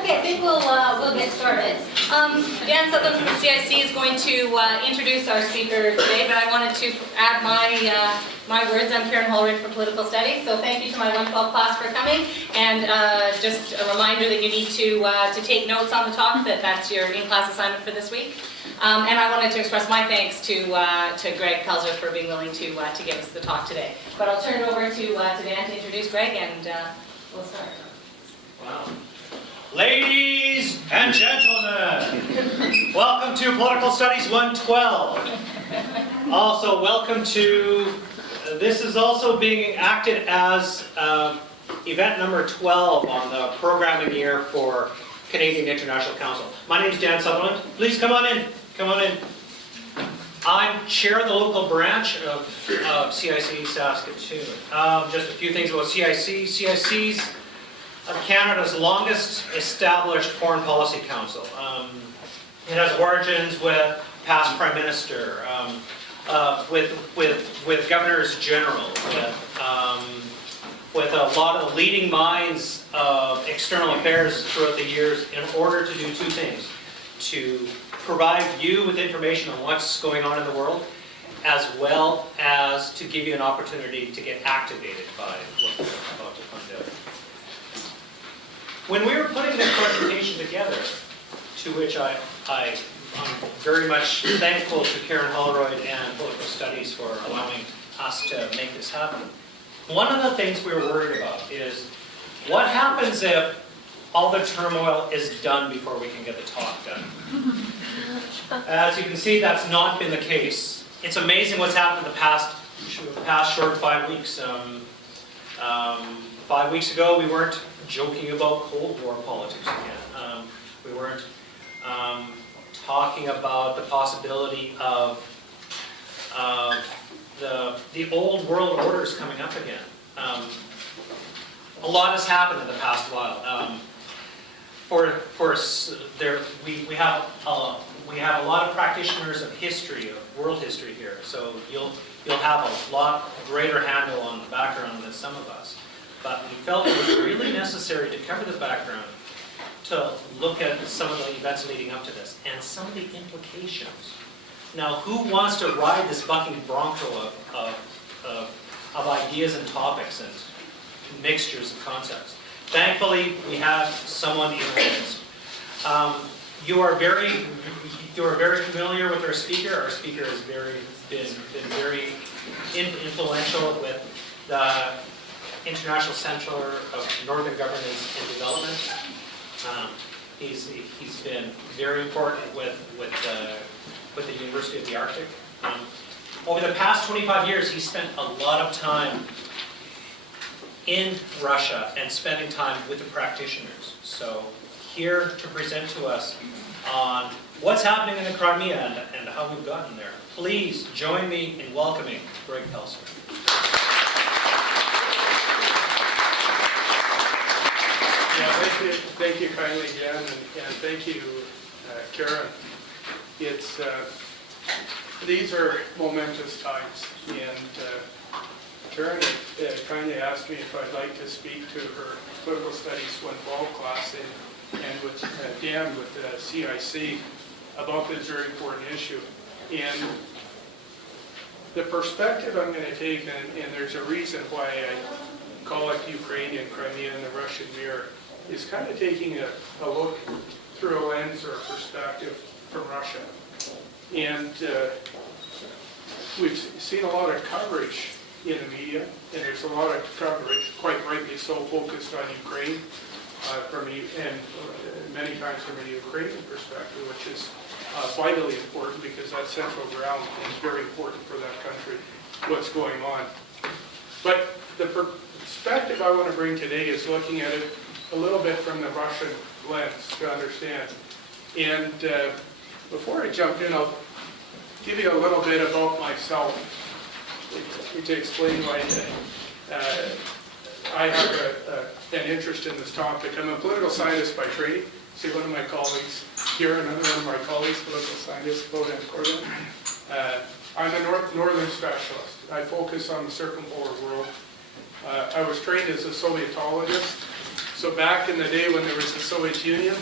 Okay, I think we'll get started. Dan Sutherland from CIC is going to introduce our speaker today, but I wanted to add my words. I'm Karen Holridge from Political Studies, so thank you to my 112 class for coming, and just a reminder that you need to take notes on the talk, that's your in-class assignment for this week. And I wanted to express my thanks to Greg Poelzer for being willing to give us the talk today. But I'll turn it over to Dan to introduce Greg, and we'll start. Wow. Ladies and gentlemen, welcome to Political Studies 112. Also, welcome to, this is also being acted as event number 12 on the programming year for Canadian International Council. My name is Dan Sutherland. Please come on in. Come on in. I'm chair of the local branch of CIC Saskatchewan. Just a few things about CIC. CIC's Canada's longest established foreign policy council. It has origins with past prime minister, with governors general, with a lot of leading minds of external affairs throughout the years in order to do two things: to provide you with information on what's going on in the world, as well as to give you an opportunity to get activated by what we're about to find out. When we were putting this presentation together, to which I'm very much thankful to Karen Holroyd and Political Studies for allowing us to make this happen, one of the things we were worried about is what happens if all the turmoil is done before we can get the talk done. As you can see, that's not been the case. It's amazing what's happened in the past short 5 weeks. 5 weeks ago, we weren't joking about Cold War politics again. We weren't talking about the possibility of the old world orders coming up again. A lot has happened in the past while. We have a lot of practitioners of history, of world history here, so you'll have a lot greater handle on the background than some of us. But we felt it was really necessary to cover the background, to look at some of the events leading up to this, and some of the implications. Now, who wants to ride this bucking bronco of ideas and topics and mixtures of concepts? Thankfully, we have someone in the midst. You are very familiar with our speaker. Our speaker has been very influential with the International Center of Northern Governance and Development. He's been very important with the University of the Arctic. Over the past 25 years, he spent a lot of time in Russia and spending time with the practitioners. So here to present to us on what's happening in the Crimea and how we've gotten there. Please join me in welcoming Greg Poelzer. Yeah, thank you kindly again, and thank you, Karen. These are momentous times, and Karen kindly asked me if I'd like to speak to her Political Studies 112 class and with Dan with CIC about this very important issue. And the perspective I'm going to take, and there's a reason why I call it Ukrainian, Crimea, and the Russian mirror, is kind of taking a look through a lens or a perspective from Russia. And we've seen a lot of coverage in the media, and there's a lot of coverage, quite rightly so, focused on Ukraine, and many times from a Ukrainian perspective, which is vitally important because that central ground is very important for that country, what's going on. But the perspective I want to bring today is looking at it a little bit from the Russian lens to understand. And before I jump in, I'll give you a little bit about myself to explain why I have an interest in this topic. I'm a political scientist by training. See one of my colleagues here, another one of my colleagues, political scientist, Poelzer. I'm a northern specialist. I focus on the circumpolar world. I was trained as a Sovietologist, So back in the day when there was the Soviet Union,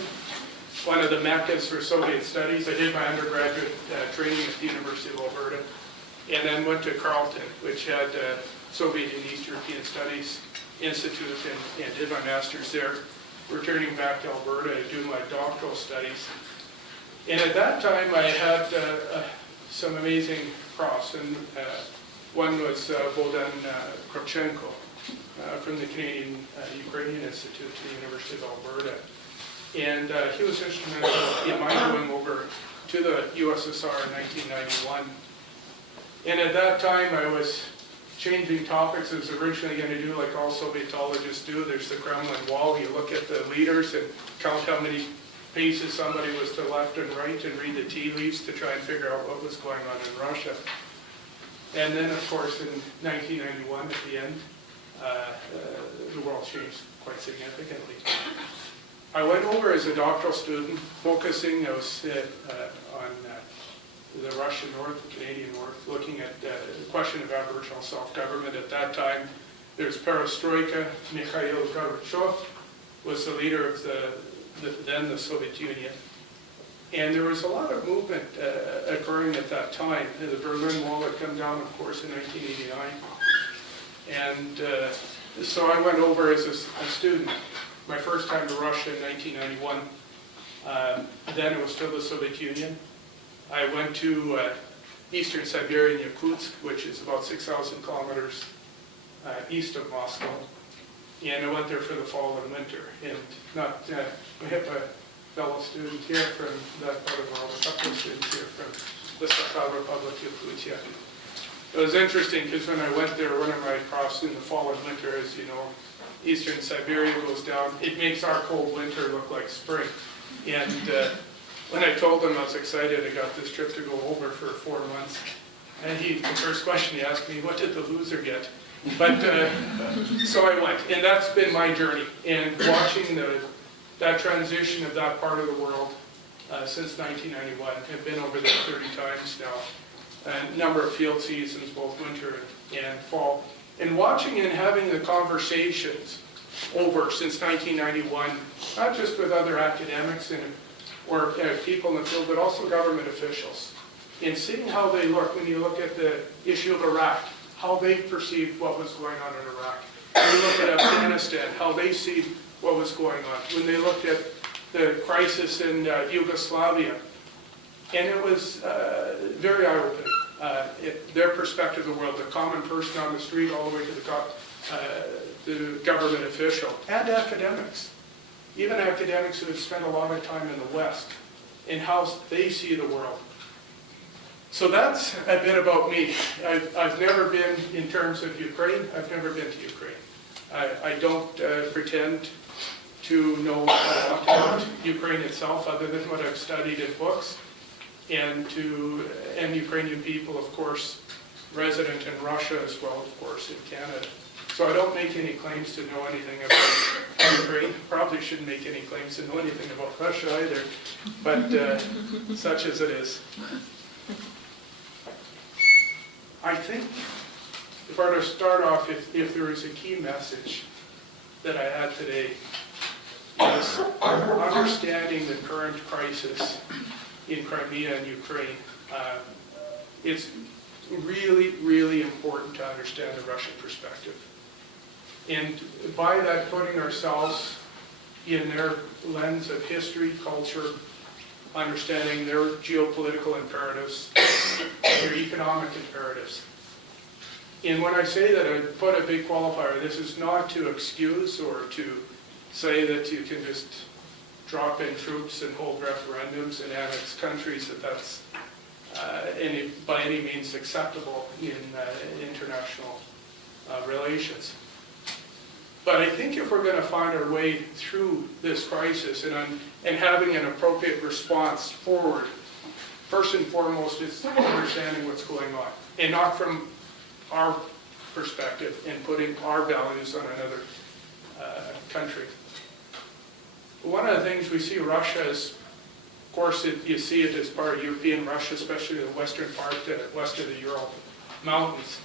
one of the meccas for Soviet studies, I did my undergraduate training at the University of Alberta, and then went to Carleton, which had Soviet and East European Studies Institute, and did my master's there. Returning back to Alberta to do my doctoral studies. And at that time I had some amazing profs, and one was Bogdan Kravchenko from the Canadian Ukrainian Institute at the University of Alberta. And he was instrumental in my going over to the USSR in 1991. And at that time I was changing topics. I was originally going to do like all Sovietologists do. There's the Kremlin wall. You look at the leaders and count how many paces somebody was to left and right and read the tea leaves to try and figure out what was going on in Russia. And then, of course, in 1991, at the end, the world changed quite significantly. I went over as a doctoral student, focusing on the Russian North, the Canadian North, looking at the question of Aboriginal self-government. At that time, there's Perestroika. Mikhail Gorbachev was the leader of then the Soviet Union. And there was a lot of movement occurring at that time. The Berlin Wall had come down, of course, in 1989. And so I went over as a student. My first time to Russia in 1991. Then it was still the Soviet Union. I went to eastern Siberia and Yakutsk, which is about 6,000 kilometers east of Moscow. And I went there for the fall and winter. And we have a fellow student here from that part of the world, a couple of students here from the Sakha Republic of Yakutia. It was interesting because when I went there, one of my profs in the fall and winter, as you know, eastern Siberia goes down. It makes our cold winter look like spring. And when I told him I was excited, I got this trip to go over for 4 months. And the first question he asked me, what did the loser get? But so I went, and that's been my journey. And watching that transition of that part of the world since 1991, I've been over there 30 times now. A number of field seasons, both winter and fall. And watching and having the conversations over since 1991, not just with other academics or people in the field, but also government officials. And seeing how they look, when you look at the issue of Iraq, how they perceived what was going on in Iraq. When you look at Afghanistan, how they see what was going on. When they looked at the crisis in Yugoslavia. And it was very eye-opening. Their perspective of the world, the common person on the street all the way to the government official, and academics. Even academics who have spent a lot of time in the West, and how they see the world. So that's a bit about me. I've never been, in terms of Ukraine, I've never been to Ukraine. I don't pretend to know a lot about Ukraine itself, other than what I've studied in books. And Ukrainian people, of course, resident in Russia as well, of course, in Canada. So I don't make any claims to know anything about Ukraine. Probably shouldn't make any claims to know anything about Russia either, but such as it is. I think if I were to start off, if there is a key message that I had today, is understanding the current crisis in Crimea and Ukraine. It's really, really important to understand the Russian perspective. And by that, putting ourselves in their lens of history, culture, understanding their geopolitical imperatives, their economic imperatives. And when I say that, I put a big qualifier. This is not to excuse or to say that you can just drop in troops and hold referendums and annex countries, that's by any means acceptable in international relations. But I think if we're going to find our way through this crisis and having an appropriate response forward, first and foremost is understanding what's going on, and not from our perspective and putting our values on another country. One of the things we see Russia as, of course, you see it as part of European Russia, especially the western part, west of the Ural Mountains.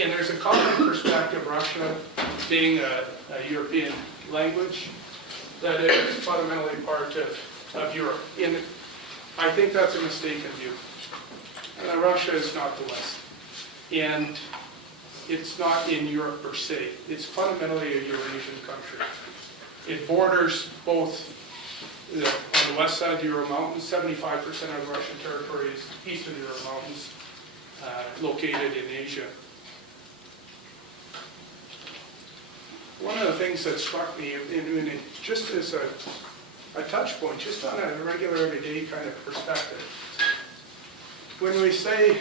And there's a common perspective, Russia being a European language, that it is fundamentally part of Europe. I think that's a mistaken view. Russia is not the West. And it's not in Europe per se. It's fundamentally a Eurasian country. It borders both on the west side of the Ural Mountains. 75% of Russian territory is east of the Ural Mountains, located in Asia. One of the things that struck me, just as a touch point, just on a regular everyday kind of perspective, when we say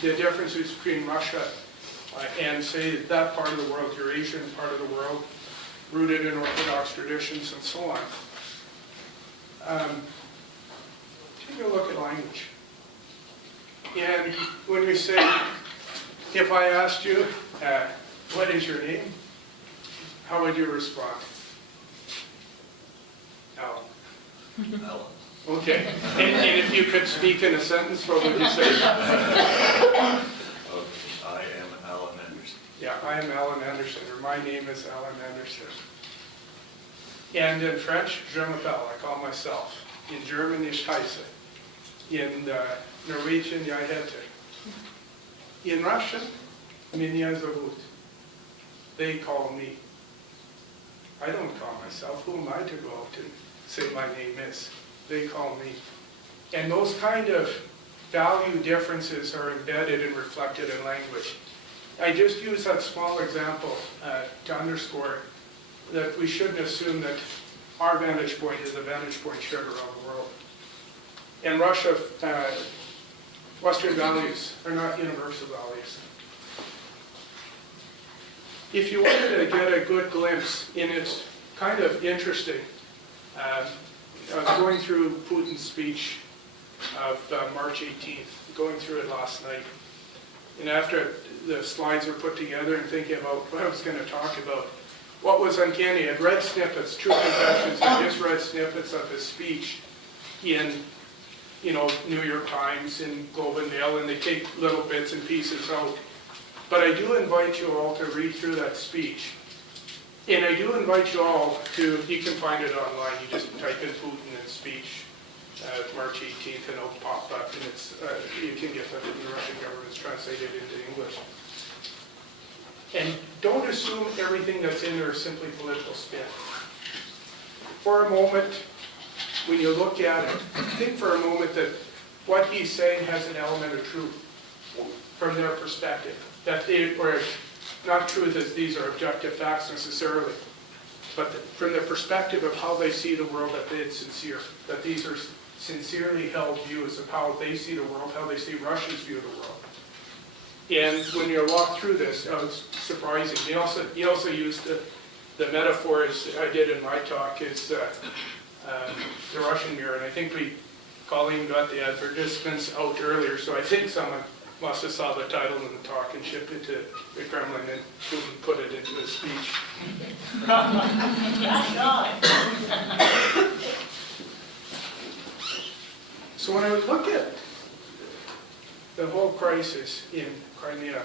the differences between Russia and say that part of the world, Eurasian part of the world, rooted in Orthodox traditions and so on, take a look at language. And when we say, if I asked you, what is your name? How would you respond? Alan. Alan. Okay. And if you could speak in a sentence, what would you say? I am Alan Anderson. Yeah, I am Alan Anderson, or my name is Alan Anderson. And in French, je m'appelle, I call myself. In German, ich heiße. In Norwegian, jeg heter. In Russian, меня зовут. They call me. I don't call myself. Who am I to go out and say my name is? They call me. And those kind of value differences are embedded and reflected in language. I just use that small example to underscore that we shouldn't assume that our vantage point is a vantage point shared around the world. In Russia, Western values are not universal values. If you wanted to get a good glimpse, and it's kind of interesting, I was going through Putin's speech of March 18th, going through it last night. And after the slides were put together and thinking about what I was going to talk about, what was uncanny, I'd read snippets, true confessions, I just read snippets of his speech in, New York Times and Globe and Mail, and they take little bits and pieces out. But I do invite you all to read through that speech. And I do invite you all to, you can find it online, you just type in Putin and speech, March 18th, and it'll pop up, and it's, you can get that in the Russian government's translated into English. And don't assume everything that's in there is simply political spin. For a moment, when you look at it, think for a moment that what he's saying has an element of truth from their perspective. That they, or not truth as these are objective facts necessarily, but from the perspective of how they see the world, that it's sincere, that these are sincerely held views of how they see the world, how they see Russians view the world. And when you walk through this, it was surprising. He also used the metaphor, as I did in my talk, is the Russian mirror. And I think Colleen got the advertisements out earlier, so I think someone must have saw the title of the talk and shipped it to the Kremlin and Putin put it into his speech. So when I look at the whole crisis in Crimea,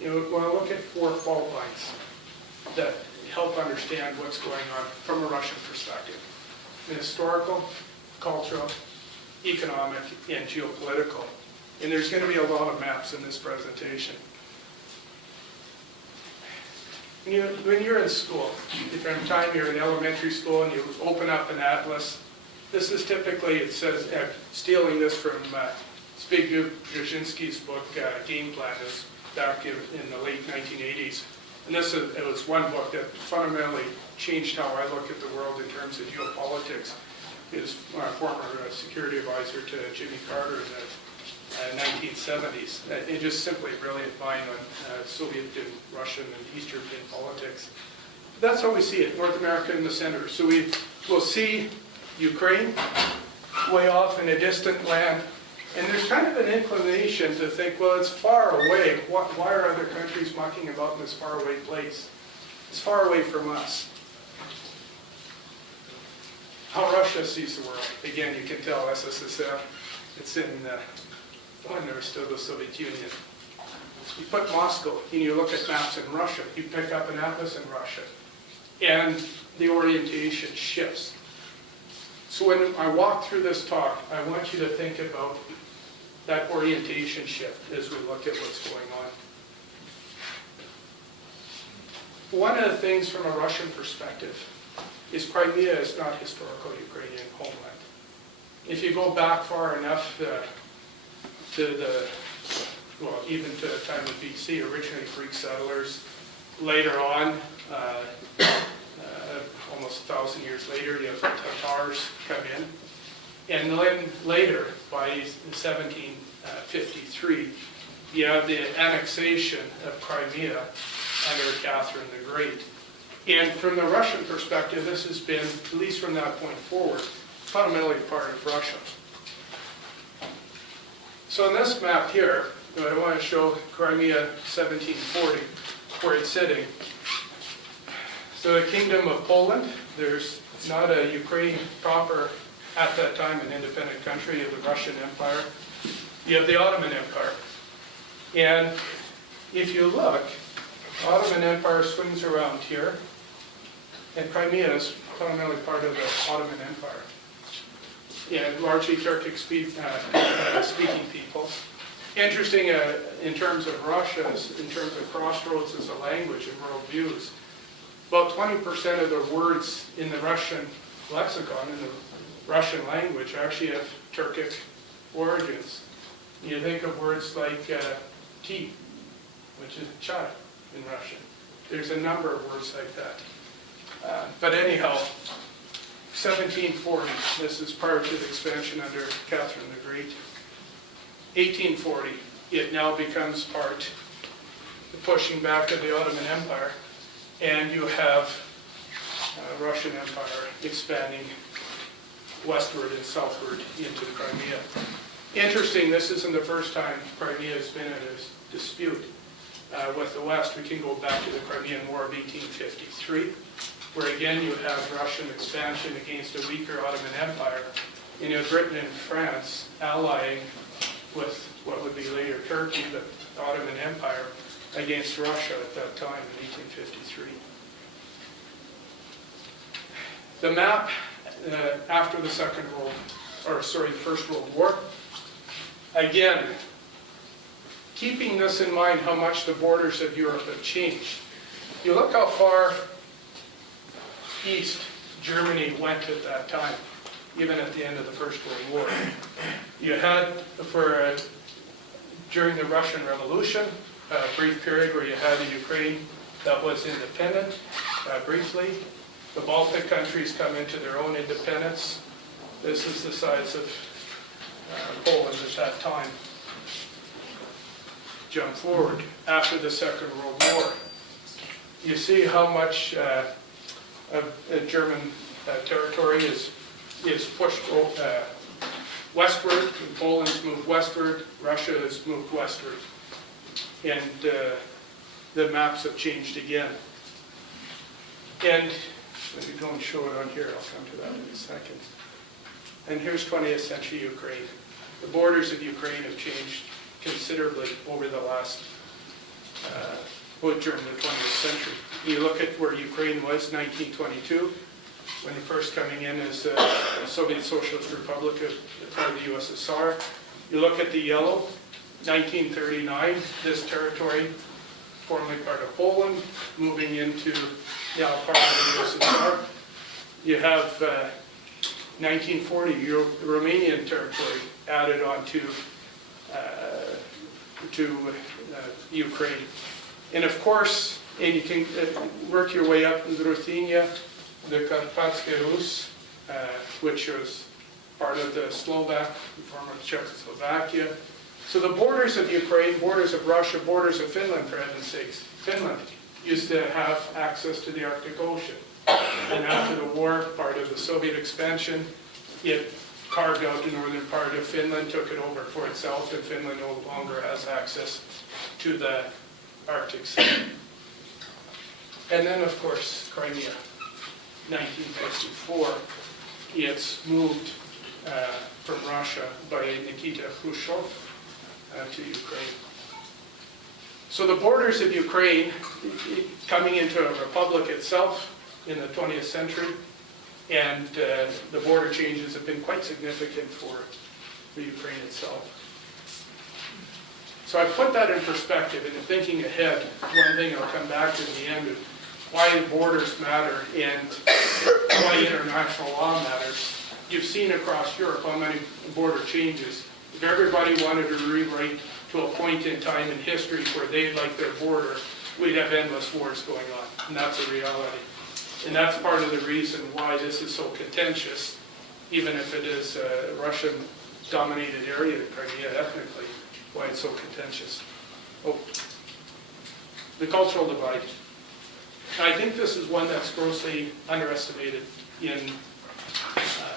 when I look at 4 fault lines that help understand what's going on from a Russian perspective: the historical, cultural, economic, and geopolitical. And there's going to be a lot of maps in this presentation. When you're in school, if from time you're in elementary school and you open up an atlas, this is typically, it says, stealing this from Zbigniew Brzezinski's book, Game Plan, is back in the late 1980s. And it was one book that fundamentally changed how I look at the world in terms of geopolitics. He was my former security advisor to Jimmy Carter in the 1970s. It just simply a brilliant mind on Soviet and Russian and East European politics. That's how we see it, North America in the center. So we will see Ukraine way off in a distant land, and there's kind of an inclination to think, well, it's far away. Why are other countries mucking about in this faraway place? It's far away from us. How Russia sees the world. Again, you can tell SSSR. It's in when there was still the Soviet Union. You put Moscow, and you look at maps in Russia. You pick up an atlas in Russia. And the orientation shifts. So when I walk through this talk, I want you to think about that orientation shift as we look at what's going on. One of the things from a Russian perspective is Crimea is not historical Ukrainian homeland. If you go back far enough even to the time of BC, originally Greek settlers, later on, almost 1,000 years later, you have the Tatars come in. And then later, by 1753, you have the annexation of Crimea under Catherine the Great. And from the Russian perspective, this has been, at least from that point forward, fundamentally part of Russia. So in this map here, I want to show Crimea 1740, where it's sitting. So the Kingdom of Poland, there's not a Ukraine proper at that time, an independent country. You have the Russian Empire. You have the Ottoman Empire. And if you look, Ottoman Empire swings around here, and Crimea is fundamentally part of the Ottoman Empire. And largely Turkic speaking peoples. Interesting in terms of Russia, in terms of crossroads as a language and worldviews, about 20% of the words in the Russian lexicon, in the Russian language, actually have Turkic origins. You think of words like tea, which is chai in Russian. There's a number of words like that. But anyhow, 1740, this is prior to the expansion under Catherine the Great. 1840, it now becomes part, the pushing back of the Ottoman Empire, and you have Russian Empire expanding westward and southward into Crimea. Interesting, this isn't the first time Crimea has been in a dispute with the West. We can go back to the Crimean War of 1853, where again you have Russian expansion against a weaker Ottoman Empire, and you have Britain and France allying with what would be later Turkey, the Ottoman Empire, against Russia at that time in 1853. The map after the First World War, again, keeping this in mind how much the borders of Europe have changed. You look how far east Germany went at that time, even at the end of the First World War. You had, during the Russian Revolution, a brief period where you had a Ukraine that was independent, briefly. The Baltic countries come into their own independence. This is the size of Poland at that time. Jump forward, after the Second World War, you see how much of German territory is pushed westward. Poland's moved westward, Russia has moved westward. And the maps have changed again. And let me go and show it on here, I'll come to that in a second. And here's 20th century Ukraine. The borders of Ukraine have changed considerably over the last, during the 20th century. You look at where Ukraine was 1922, when first coming in as a Soviet Socialist Republic of part of the USSR. You look at the yellow, 1939, this territory, formerly part of Poland, moving into now part of the USSR. You have 1940, Romanian territory added on to Ukraine. And of course, and you can work your way up in Ruthenia, the Karpatsky Rus, which was part of the Slovak, former Czechoslovakia. So the borders of Ukraine, borders of Russia, borders of Finland, for heaven's sakes. Finland used to have access to the Arctic Ocean. And after the war, part of the Soviet expansion, it carved out the northern part of Finland, took it over for itself, and Finland no longer has access to the Arctic Sea. And then, of course, Crimea, 1954. It's moved from Russia by Nikita Khrushchev to Ukraine. So the borders of Ukraine, coming into a republic itself, in the 20th century, and the border changes have been quite significant for Ukraine itself. So I put that in perspective, and in thinking ahead, one thing I'll come back to at the end of why borders matter and why international law matters. You've seen across Europe how many border changes. If everybody wanted to rewrite to a point in time in history where they'd like their border, we'd have endless wars going on, and that's a reality. And that's part of the reason why this is so contentious, even if it is a Russian-dominated area, Crimea ethnically, why it's so contentious. Oh, the cultural divide. I think this is one that's grossly underestimated in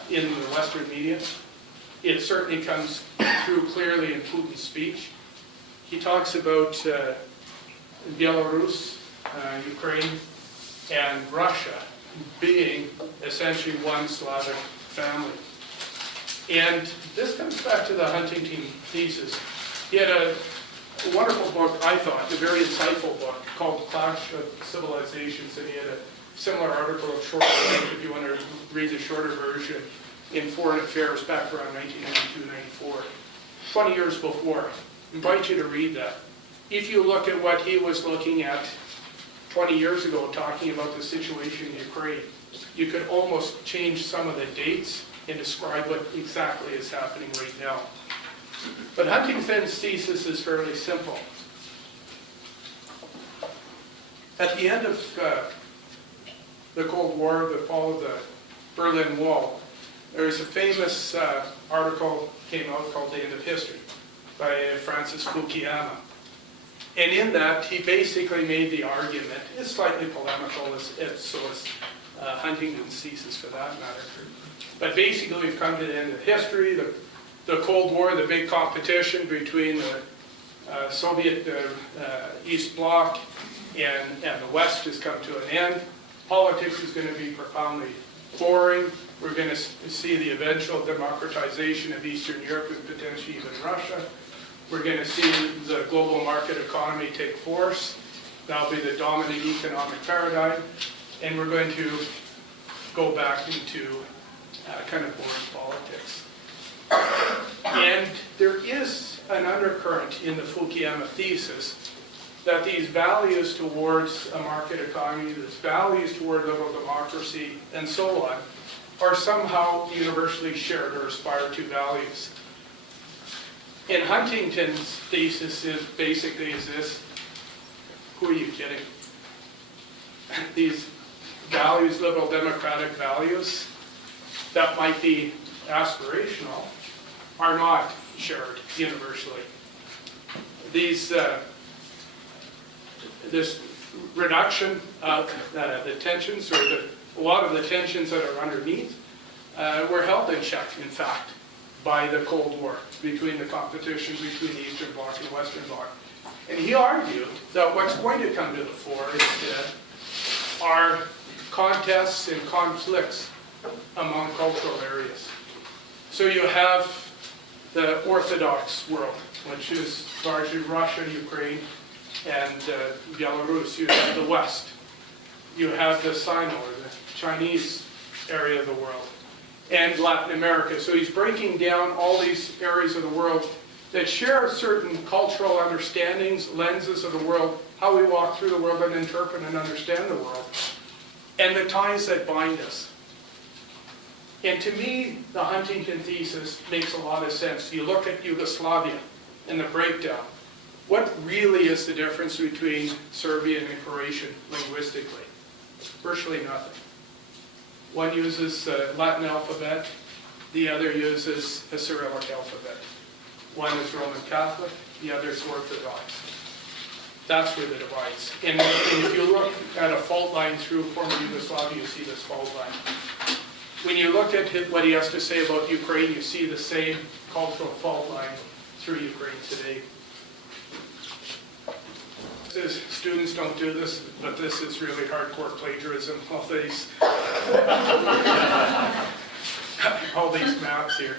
the Western media. It certainly comes through clearly in Putin's speech. He talks about Belarus, Ukraine, and Russia being essentially one Slavic family. And this comes back to the Huntington thesis. He had a wonderful book, I thought, a very insightful book called Clash of Civilizations, and he had a similar article of shorter length, if you want to read the shorter version, in Foreign Affairs back around 1992-94, 20 years before. I invite you to read that. If you look at what he was looking at 20 years ago, talking about the situation in Ukraine, you could almost change some of the dates and describe what exactly is happening right now. But Huntington's thesis is fairly simple. At the end of the Cold War, the fall of the Berlin Wall, there's a famous article came out called The End of History by Francis Fukuyama. And in that, he basically made the argument, it's slightly polemical, so is Huntington's thesis for that matter. But basically, we've come to the end of history. The Cold War, the big competition between the Soviet East Bloc and the West has come to an end. Politics is going to be profoundly boring. We're going to see the eventual democratization of Eastern Europe and potentially even Russia. We're going to see the global market economy take force. That'll be the dominant economic paradigm. And we're going to go back into kind of boring politics. And there is an undercurrent in the Fukuyama thesis that these values towards a market economy, these values toward liberal democracy, and so on, are somehow universally shared or aspire to values. And Huntington's thesis is basically this: who are you kidding? These values, liberal democratic values, that might be aspirational, are not shared universally. These, this reduction of the tensions, or a lot of the tensions that are underneath, were held in check, in fact, by the Cold War, between the competition between the Eastern Bloc and the Western Bloc. And he argued that what's going to come to the fore instead are contests and conflicts among cultural areas. So you have the Orthodox world, which is largely Russia, Ukraine, and Belarus. You have the West. You have the Sino, or the Chinese area of the world, and Latin America. So he's breaking down all these areas of the world that share certain cultural understandings, lenses of the world, how we walk through the world and interpret and understand the world, and the ties that bind us. And to me, the Huntington thesis makes a lot of sense. You look at Yugoslavia and the breakdown. What really is the difference between Serbian and Croatian linguistically? Virtually nothing. One uses the Latin alphabet, the other uses a Cyrillic alphabet. One is Roman Catholic, the other is Orthodox. That's where the divides. And if you look at a fault line through former Yugoslavia, you see this fault line. When you look at what he has to say about Ukraine, you see the same cultural fault line through Ukraine today. Students don't do this, but this is really hardcore plagiarism. All these maps here.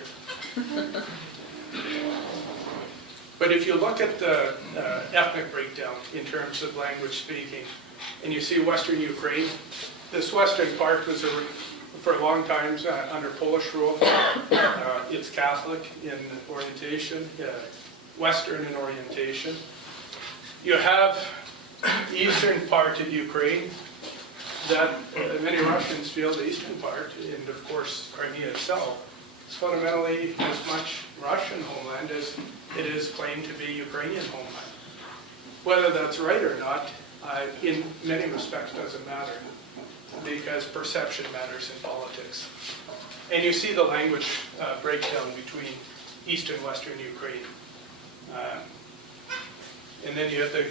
But if you look at the ethnic breakdown in terms of language speaking, and you see Western Ukraine, This western part was for a long time under Polish rule. It's Catholic in orientation, Western in orientation. You have eastern part of Ukraine that many Russians feel the eastern part, and of course Crimea itself, is fundamentally as much Russian homeland as it is claimed to be Ukrainian homeland. Whether that's right or not, in many respects doesn't matter, because perception matters in politics. And you see the language breakdown between east and western Ukraine. And then you have the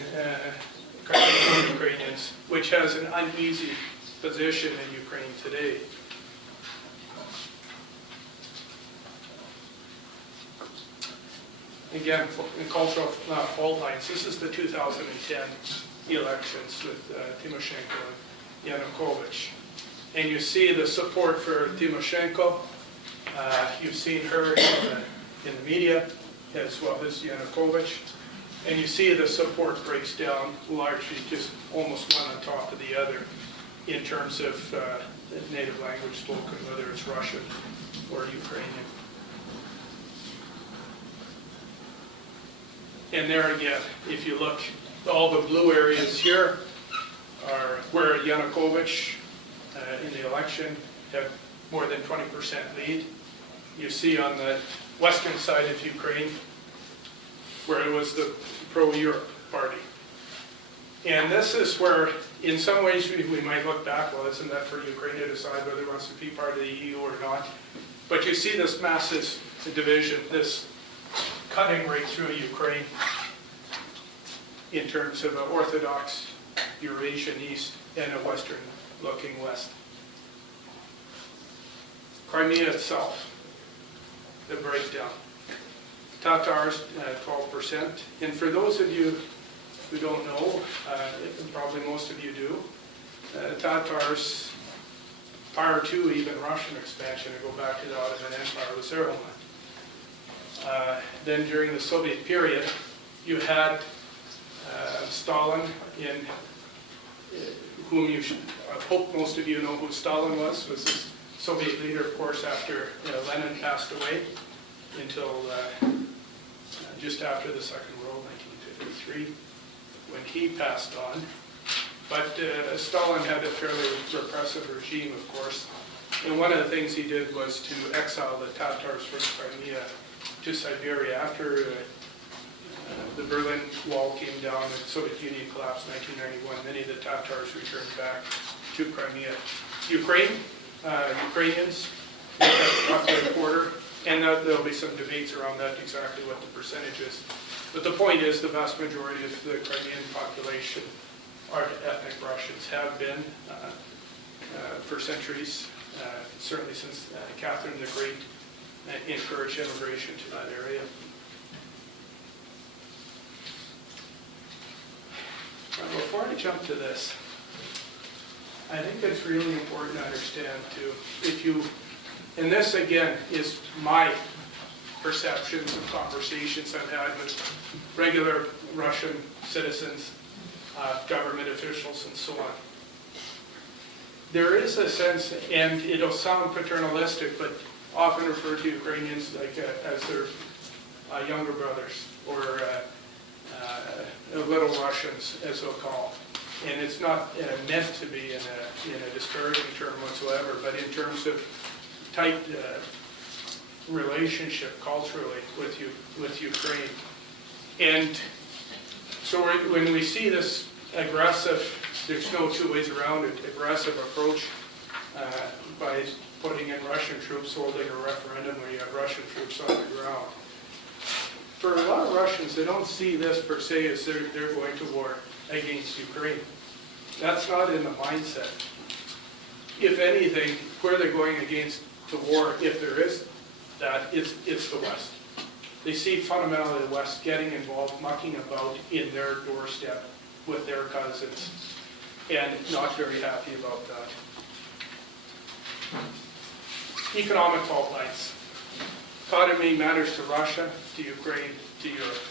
Crimean Ukrainians, which has an uneasy position in Ukraine today. Again, in cultural fault lines, this is the 2010 elections with Tymoshenko and Yanukovych. And you see the support for Tymoshenko. You've seen her in the media, as well as Yanukovych. And you see the support breaks down largely just almost one on top of the other in terms of native language spoken, whether it's Russian or Ukrainian. And there again, if you look, all the blue areas here are where Yanukovych in the election had more than 20% lead. You see on the western side of Ukraine where it was the pro-Europe party. And this is where, in some ways, we might look back, well, isn't that for Ukraine to decide whether it wants to be part of the EU or not? But you see this massive division, this cutting right through Ukraine in terms of an Orthodox Eurasian East and a Western-looking West. Crimea itself, the breakdown. Tatars, 12%. And for those of you who don't know, and probably most of you do, Tatars, prior to even Russian expansion, to go back to the Ottoman Empire, was their homeland. Then during the Soviet period, you had Stalin, whom I hope most of you know who Stalin was this Soviet leader, of course, after Lenin passed away, until just after the Second World, 1953, when he passed on. But Stalin had a fairly repressive regime, of course. And one of the things he did was to exile the Tatars from Crimea to Siberia. After the Berlin Wall came down and the Soviet Union collapsed in 1991, many of the Tatars returned back to Crimea. Ukrainians, roughly a quarter, and there'll be some debates around that, exactly what the percentage is. But the point is, the vast majority of the Crimean population are ethnic Russians, have been for centuries, certainly since Catherine the Great encouraged immigration to that area. Now, before I jump to this, I think it's really important to understand too, and this again is my perceptions of conversations I've had with regular Russian citizens, government officials, and so on. There is a sense, and it'll sound paternalistic, but often refer to Ukrainians like as their younger brothers, or little Russians, as they'll call. And it's not meant to be in a disparaging term whatsoever, but in terms of tight relationship culturally with Ukraine. And so when we see this aggressive, there's no two ways around it, aggressive approach by putting in Russian troops, holding a referendum where you have Russian troops on the ground. For a lot of Russians, they don't see this per se as they're going to war against Ukraine. That's not in the mindset. If anything, where they're going against the war, if there is that, it's the West. They see fundamentally the West getting involved, mucking about in their doorstep with their cousins, and not very happy about that. Economic fault lines. Economy matters to Russia, to Ukraine, to Europe.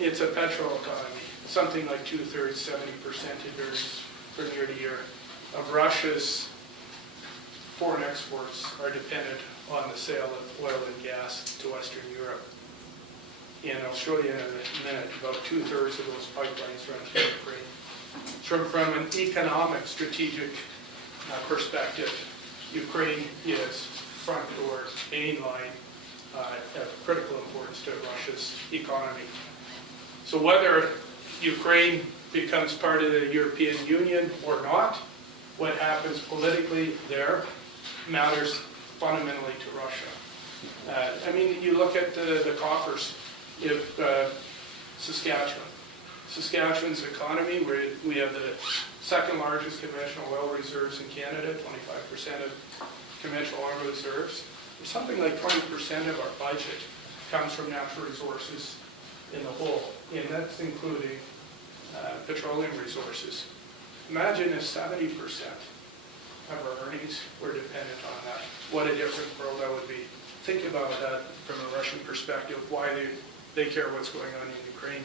It's a petrol economy. something like 2/3, 70%, it varies from year to year, of Russia's foreign exports are dependent on the sale of oil and gas to Western Europe. And I'll show you in a minute, about 2/3 of those pipelines run through Ukraine. From an economic, strategic perspective, Ukraine is front door, mainline, of critical importance to Russia's economy. So whether Ukraine becomes part of the European Union or not, what happens politically there matters fundamentally to Russia. I mean, you look at the coffers of Saskatchewan's economy, where we have the second largest conventional oil reserves in Canada, 25% of conventional oil reserves. Something like 20% of our budget comes from natural resources in the whole, and that's including petroleum resources. Imagine if 70% of our earnings were dependent on that. What a different world that would be. Think about that from a Russian perspective, why they care what's going on in Ukraine.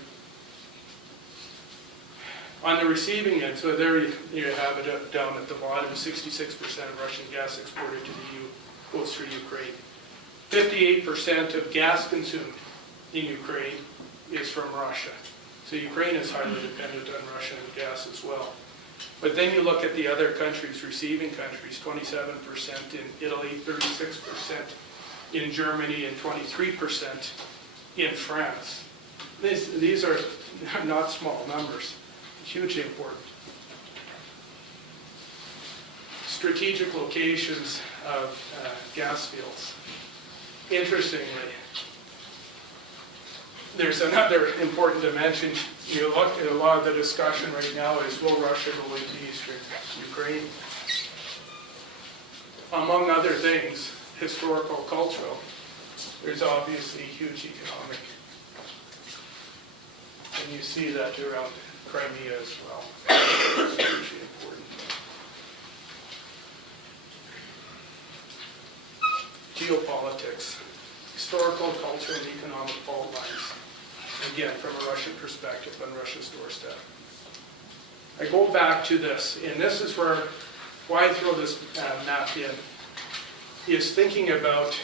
On the receiving end, so there you have it down at the bottom, 66% of Russian gas exported to the EU goes through Ukraine. 58% of gas consumed in Ukraine is from Russia. So Ukraine is highly dependent on Russian gas as well. But then you look at the other countries, receiving countries, 27% in Italy, 36% in Germany, and 23% in France. These are not small numbers, hugely important. Strategic locations of gas fields. Interestingly, there's another important dimension. You look at a lot of the discussion right now is, will Russia go into eastern Ukraine? Among other things, historical, cultural, there's obviously huge economic. And you see that around Crimea as well. Hugely important. Geopolitics, historical, cultural, and economic fault lines. Again, from a Russian perspective on Russia's doorstep. I go back to this, and this is why I throw this map in, is thinking about,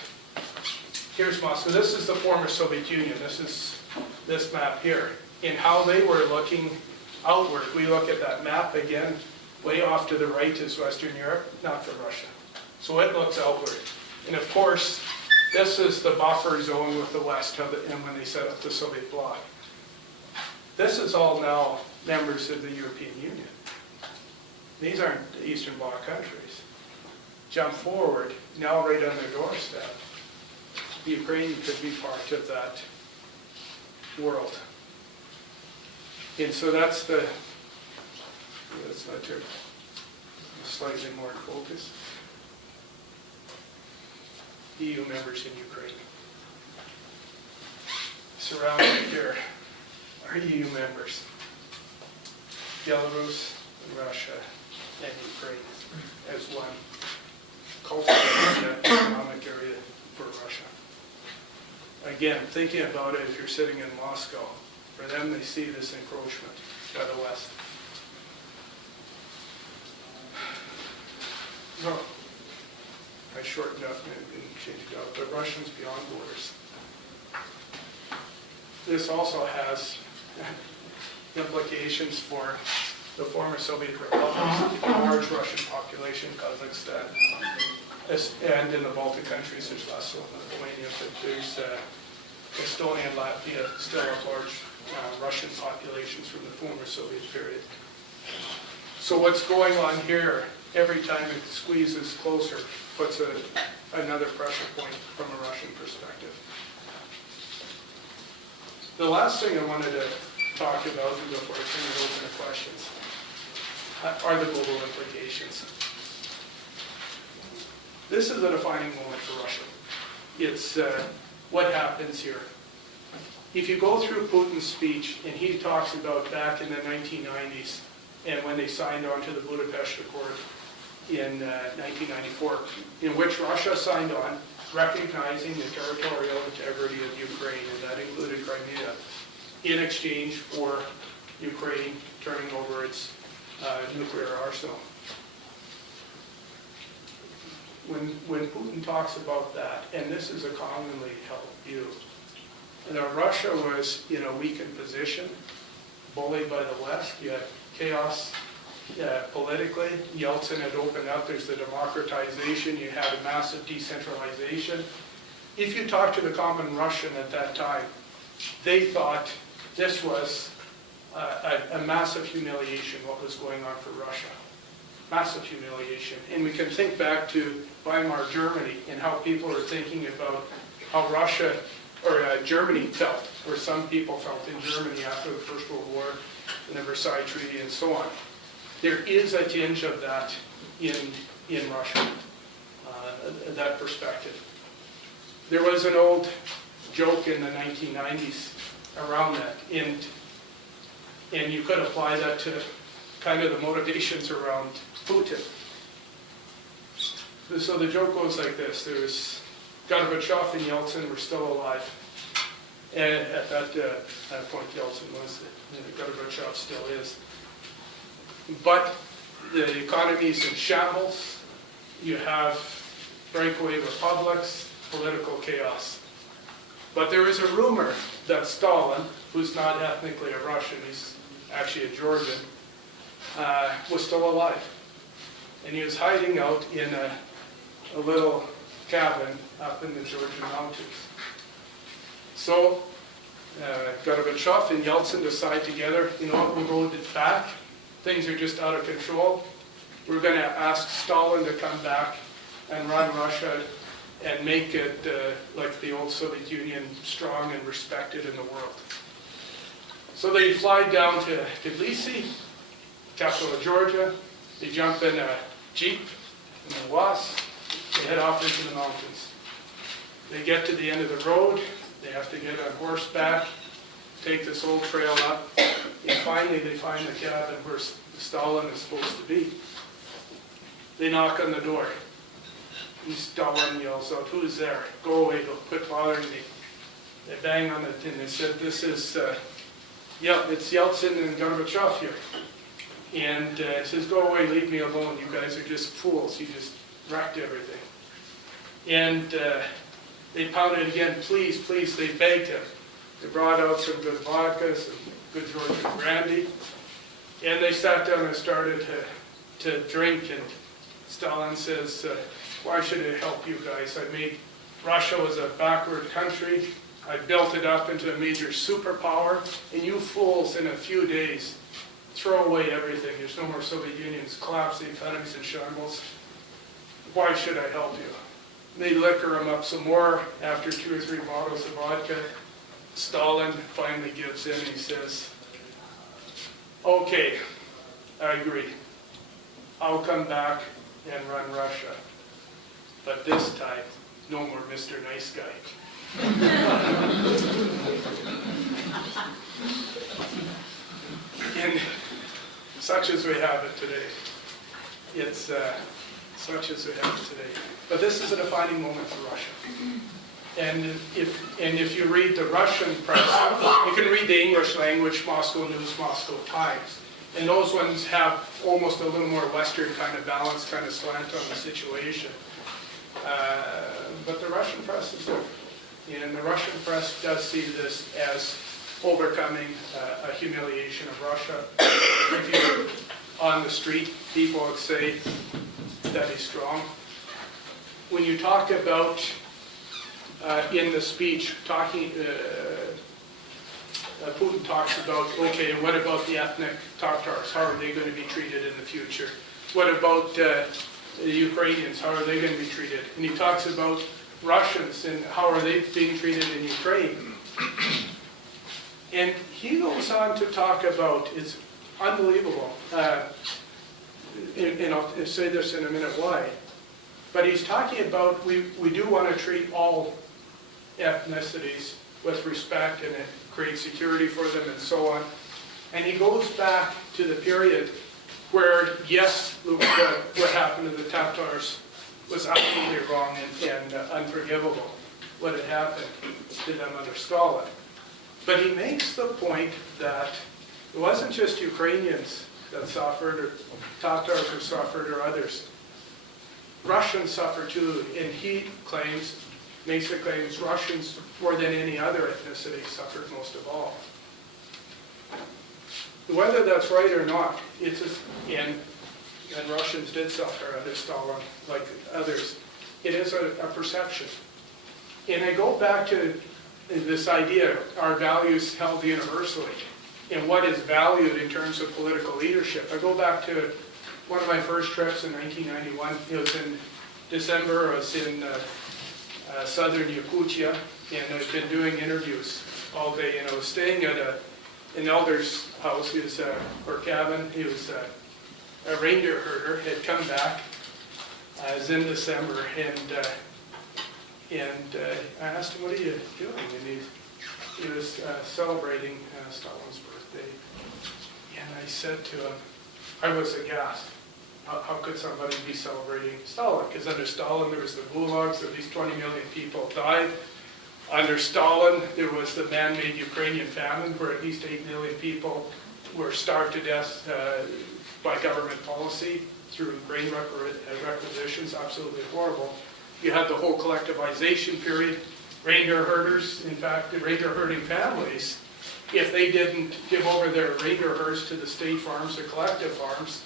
here's Moscow, this is the former Soviet Union, this is this map here, and how they were looking outward. We look at that map again, way off to the right is Western Europe, not for Russia. So it looks outward. And of course, this is the buffer zone with the West, and when they set up the Soviet bloc. This is all now members of the European Union. These aren't Eastern Bloc countries. Jump forward, now right on their doorstep, Ukraine could be part of that world. And so that's not slightly more in focus. EU members in Ukraine. Surrounded here are EU members. Belarus, Russia, and Ukraine as one cultural area, economic area for Russia. Again, thinking about it, if you're sitting in Moscow, for them they see this encroachment by the West. No. I shortened up and changed up, but Russians beyond borders. This also has implications for the former Soviet republics, a large Russian population, Kazakhstan, and in the Baltic countries there's less so in Lithuania, but there's Estonia and Latvia still have large Russian populations from the former Soviet period. So what's going on here, every time it squeezes closer, puts another pressure point from a Russian perspective. The last thing I wanted to talk about before I turn it open to questions are the global implications. This is a defining moment for Russia. It's what happens here. If you go through Putin's speech, and he talks about back in the 1990s, and when they signed on to the Budapest Accord in 1994, in which Russia signed on, recognizing the territorial integrity of Ukraine, and that included Crimea, in exchange for Ukraine turning over its nuclear arsenal. When Putin talks about that, and this is a commonly held view, Russia was in a weakened position, bullied by the West. You had chaos politically. Yeltsin had opened up. There's the democratization. You had a massive decentralization. If you talk to the common Russian at that time, they thought this was a massive humiliation, what was going on for Russia. Massive humiliation. And we can think back to Weimar Germany and how people are thinking about how Russia or Germany felt, or some people felt in Germany after the First World War, and the Versailles Treaty and so on. There is a tinge of that in Russia, that perspective. There was an old joke in the 1990s around that, and you could apply that to kind of the motivations around Putin. So the joke goes like this: there's Gorbachev and Yeltsin were still alive. And at that point, Yeltsin was, Gorbachev still is. But the economy's in shambles. You have breakaway republics, political chaos. But there is a rumor that Stalin, who's not ethnically a Russian, he's actually a Georgian, was still alive. And he was hiding out in a little cabin up in the Georgian mountains. So Gorbachev and Yeltsin decide together, you know what, we'll go back. Things are just out of control. We're going to ask Stalin to come back and run Russia and make it like the old Soviet Union, strong and respected in the world. So they fly down to Tbilisi, capital of Georgia. They jump in a jeep, in a WAS. They head off into the mountains. They get to the end of the road. They have to get on horseback, take this old trail up, and finally they find the cabin where Stalin is supposed to be. They knock on the door. And Stalin yells out, "Who's there? Go away, don't quit bothering me." They bang on it and they said, "This is, it's Yeltsin and Gorbachev here." And he says, "Go away, leave me alone. You guys are just fools. You just wrecked everything." And they pounded again, "Please, please," they begged him. They brought out some good vodka, some good Georgian brandy, and they sat down and started to drink, and Stalin says, "Why should I help you guys? I made Russia was a backward country. I built it up into a major superpower, and you fools in a few days throw away everything. There's no more Soviet Union's collapse, the economy's in shambles. Why should I help you?" They liquor him up some more. After 2 or 3 bottles of vodka, Stalin finally gives in and he says, "Okay, I agree. I'll come back and run Russia. But this time, no more Mr. Nice Guy." And such as we have it today. It's such as we have it today. But this is a defining moment for Russia. And if you read the Russian press, you can read the English language, Moscow News, Moscow Times. And those ones have almost a little more Western kind of balance, kind of slant on the situation. But the Russian press is different. And the Russian press does see this as overcoming a humiliation of Russia. If you're on the street, people would say that he's strong. When you talk about, in the speech, Putin talks about, okay, what about the ethnic Tatars? How are they going to be treated in the future? What about the Ukrainians? How are they going to be treated? And he talks about Russians and how are they being treated in Ukraine. And he goes on to talk about, it's unbelievable, and I'll say this in a minute why, but he's talking about we do want to treat all ethnicities with respect and create security for them and so on. And he goes back to the period where, yes, what happened to the Tatars was absolutely wrong and unforgivable, what had happened to them under Stalin. But he makes the point that It wasn't just Ukrainians that suffered, or Tatars who suffered, or others. Russians suffered too, and he claims, Mesa claims, Russians, more than any other ethnicity, suffered most of all. Whether that's right or not, it's just, and Russians did suffer under Stalin, like others. It is a perception. And I go back to this idea, our values held universally, and what is valued in terms of political leadership. I go back to one of my first trips in 1991. It was in December. I was in southern Yakutia, and I've been doing interviews all day. And I was staying at an elder's house, he was, or cabin. He was a reindeer herder, had come back. It was in December, and I asked him, "What are you doing?" And he was celebrating Stalin's birthday. And I said to him, I was aghast. How could somebody be celebrating Stalin? Because under Stalin there was the gulags, at least 20 million people died. Under Stalin there was the man-made Ukrainian famine where at least 8 million people were starved to death by government policy through grain requisitions, absolutely horrible. You had the whole collectivization period. Reindeer herders, in fact, the reindeer herding families, if they didn't give over their reindeer herds to the state farms or collective farms,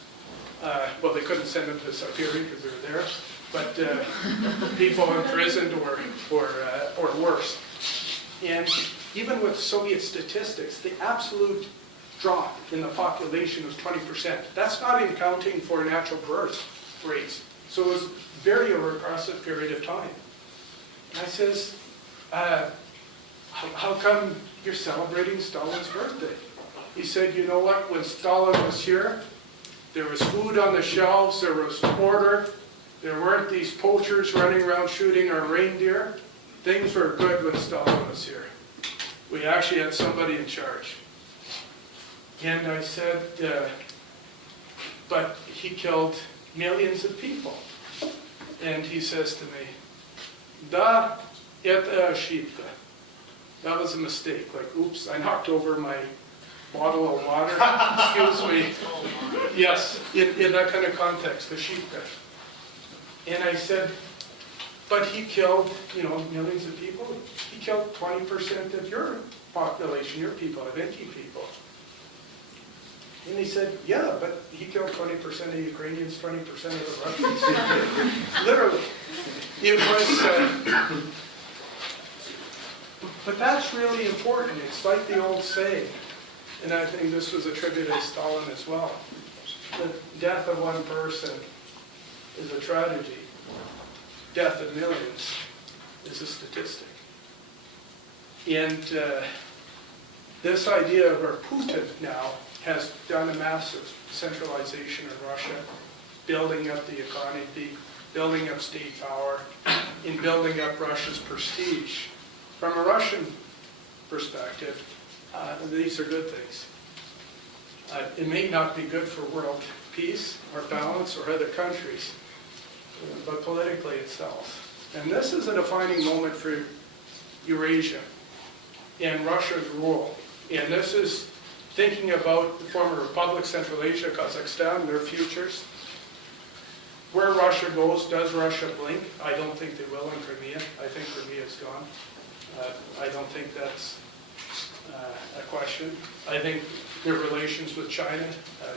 well, they couldn't send them to Siberia because they were there, but people imprisoned or worse. And even with Soviet statistics, the absolute drop in the population was 20%. That's not even counting for natural birth rates. So it was very a regressive period of time. And I says, how come you're celebrating Stalin's birthday? He said, you know what, when Stalin was here, there was food on the shelves, there was order, there weren't these poachers running around shooting our reindeer. Things were good when Stalin was here. We actually had somebody in charge. And I said, but he killed millions of people. And he says to me, "Da, это ошибка." That was a mistake. Like, oops, I knocked over my bottle of water. Excuse me. Yes, in that kind of context, ошибка. And I said, but he killed, millions of people. He killed 20% of your population, your people, Avenki people. And he said, yeah, but he killed 20% of Ukrainians, 20% of the Russians. Literally. It was, but that's really important. It's like the old saying, and I think this was attributed to Stalin as well. The death of one person is a tragedy. Death of millions is a statistic. And this idea of where Putin now has done a massive centralization in Russia, building up the economy, building up state power, and building up Russia's prestige. From a Russian perspective, these are good things. It may not be good for world peace or balance or other countries, but politically it sells. And this is a defining moment for Eurasia and Russia's rule. And this is thinking about the former Republic, Central Asia, Kazakhstan, their futures. Where Russia goes, does Russia blink? I don't think they will in Crimea. I think Crimea is gone. I don't think that's a question. I think their relations with China,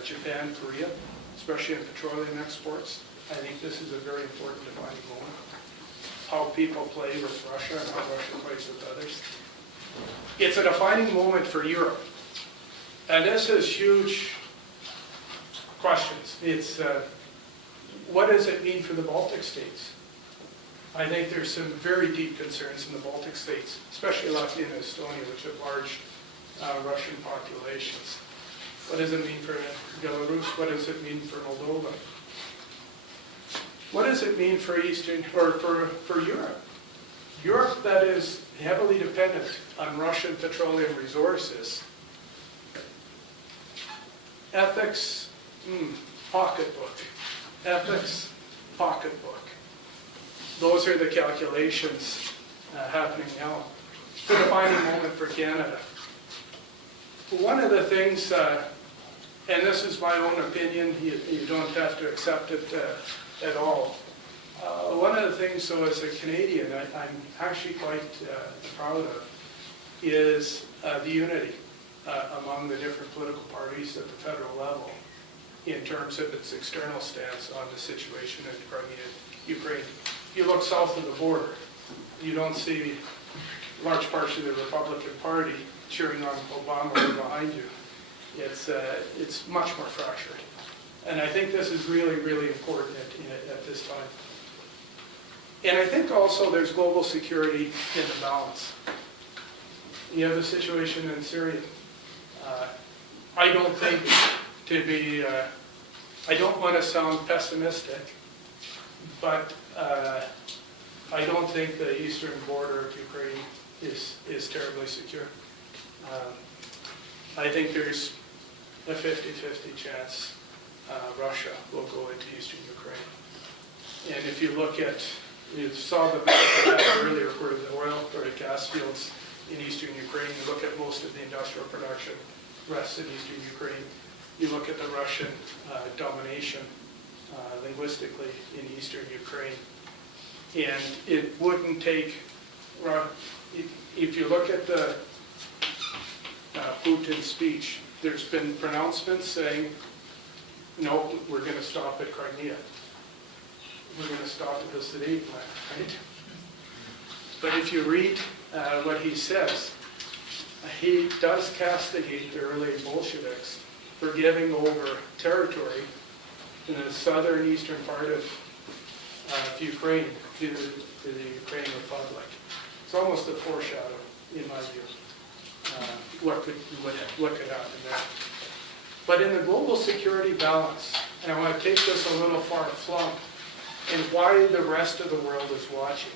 Japan, Korea, especially in petroleum exports, I think this is a very important defining moment. How people play with Russia and how Russia plays with others. It's a defining moment for Europe. And this is huge questions. It's what does it mean for the Baltic states? I think there's some very deep concerns in the Baltic states, especially Latvia and Estonia, which have large Russian populations. What does it mean for Belarus? What does it mean for Moldova? What does it mean for Eastern, or for Europe? Europe that is heavily dependent on Russian petroleum resources. Ethics, pocketbook. Ethics, pocketbook. Those are the calculations happening now. It's a defining moment for Canada. One of the things, and this is my own opinion, you don't have to accept it at all. One of the things, so as a Canadian, I'm actually quite proud of is the unity among the different political parties at the federal level in terms of its external stance on the situation in Crimea, Ukraine. You look south of the border, you don't see large parts of the Republican Party cheering on Obama or behind you. It's much more fractured. And I think this is really, really important at this time. And I think also there's global security in the balance. You have the situation in Syria. I don't think I don't want to sound pessimistic, but I don't think the eastern border of Ukraine is terribly secure. I think there's a 50-50 chance Russia will go into eastern Ukraine. And if you look at, you saw the map I had earlier where the oil or the gas fields in eastern Ukraine, you look at most of the industrial production rests in eastern Ukraine. You look at the Russian domination linguistically in eastern Ukraine. And it wouldn't take, if you look at the Putin's speech, there's been pronouncements saying, no, we're going to stop at Crimea. We're going to stop at the Sudetenland, right? But if you read what he says, he does castigate the early Bolsheviks for giving over territory in the southern eastern part of Ukraine to the Ukrainian Republic. It's almost a foreshadow, in my view, what could happen there. But in the global security balance, and I want to take this a little far flung, and why the rest of the world is watching.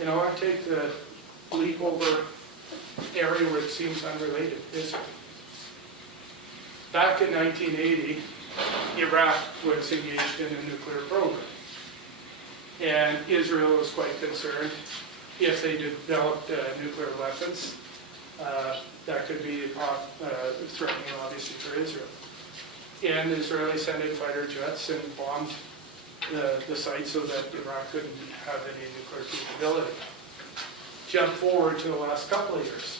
And I want to take the leap over area where it seems unrelated, Israel. Back in 1980, Iraq was engaged in a nuclear program. And Israel was quite concerned if they developed nuclear weapons, that could be threatening, obviously, for Israel. And the Israelis sent in fighter jets and bombed the site so that Iraq couldn't have any nuclear capability. Jump forward to the last couple of years.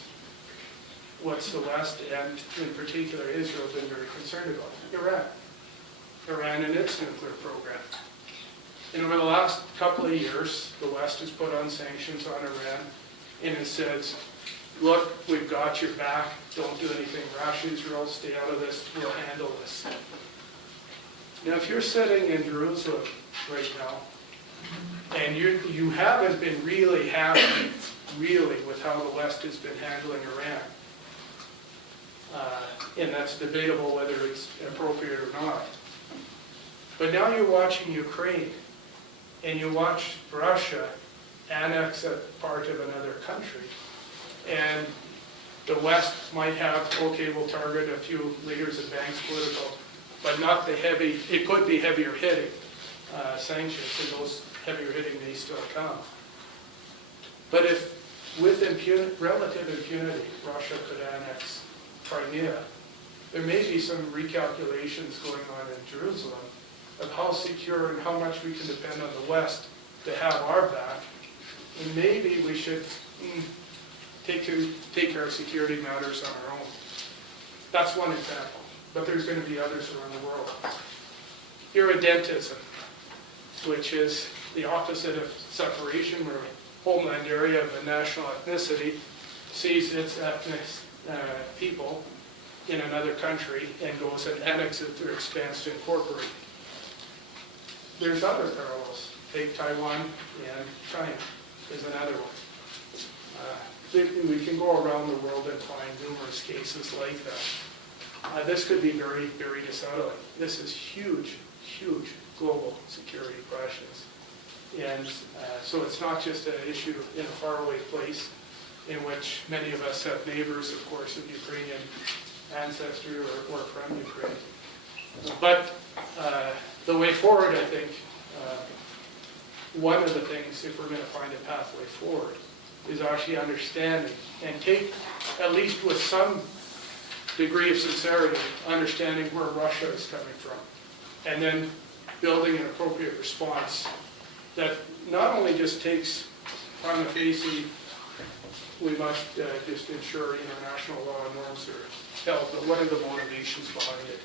What's the West, and in particular Israel, been very concerned about? Iran. Iran and its nuclear program. And over the last couple of years, the West has put on sanctions on Iran, and it says, look, we've got your back, don't do anything rash, Israel, stay out of this, we'll handle this. Now, if you're sitting in Jerusalem right now, and you haven't been really happy, with how the West has been handling Iran, and that's debatable whether it's appropriate or not. But now you're watching Ukraine, and you watch Russia annex a part of another country, and the West might have, okay, we'll target a few leaders of banks, political, but not the heavy, it could be heavier hitting sanctions, and those heavier hitting may still come. But if with relative impunity, Russia could annex Crimea, there may be some recalculations going on in Jerusalem of how secure and how much we can depend on the West to have our back, and maybe we should take our security matters on our own. That's one example, but there's going to be others around the world. Irredentism, which is the opposite of separation, where homeland area of a national ethnicity sees its ethnic people in another country and goes and annexes or expands to incorporate. There's other parallels. Take Taiwan and China is another one. We can go around the world and find numerous cases like that. This could be very, very unsettling. This is huge, huge global security questions. And so it's not just an issue in a faraway place in which many of us have neighbors, of course, of Ukrainian ancestry or from Ukraine. But the way forward, I think, one of the things, if we're going to find a pathway forward, is actually understanding and take, at least with some degree of sincerity, understanding where Russia is coming from, and then building an appropriate response that not only just takes prima facie, we must just ensure international law and norms are held, but what are the motivations behind it?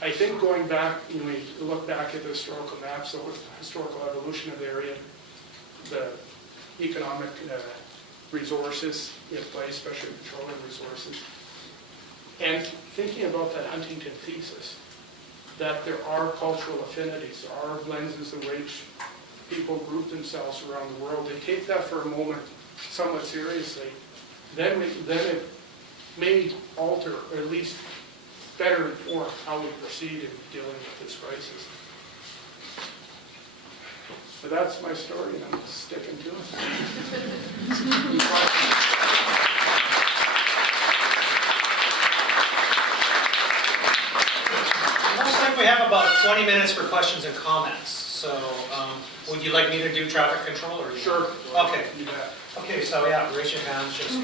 I think going back, when we look back at the historical maps, the historical evolution of the area, the economic resources in place, especially petroleum resources, and thinking about that Huntington thesis, that there are cultural affinities, there are lenses in which people group themselves around the world, and take that for a moment somewhat seriously, then it may alter, or at least better inform how we proceed in dealing with this crisis. So that's my story, and I'm sticking to it. Looks like we have about 20 minutes for questions and comments. So would you like me to do traffic control or? Sure. Okay. You bet. Okay, so yeah, raise your hands. Just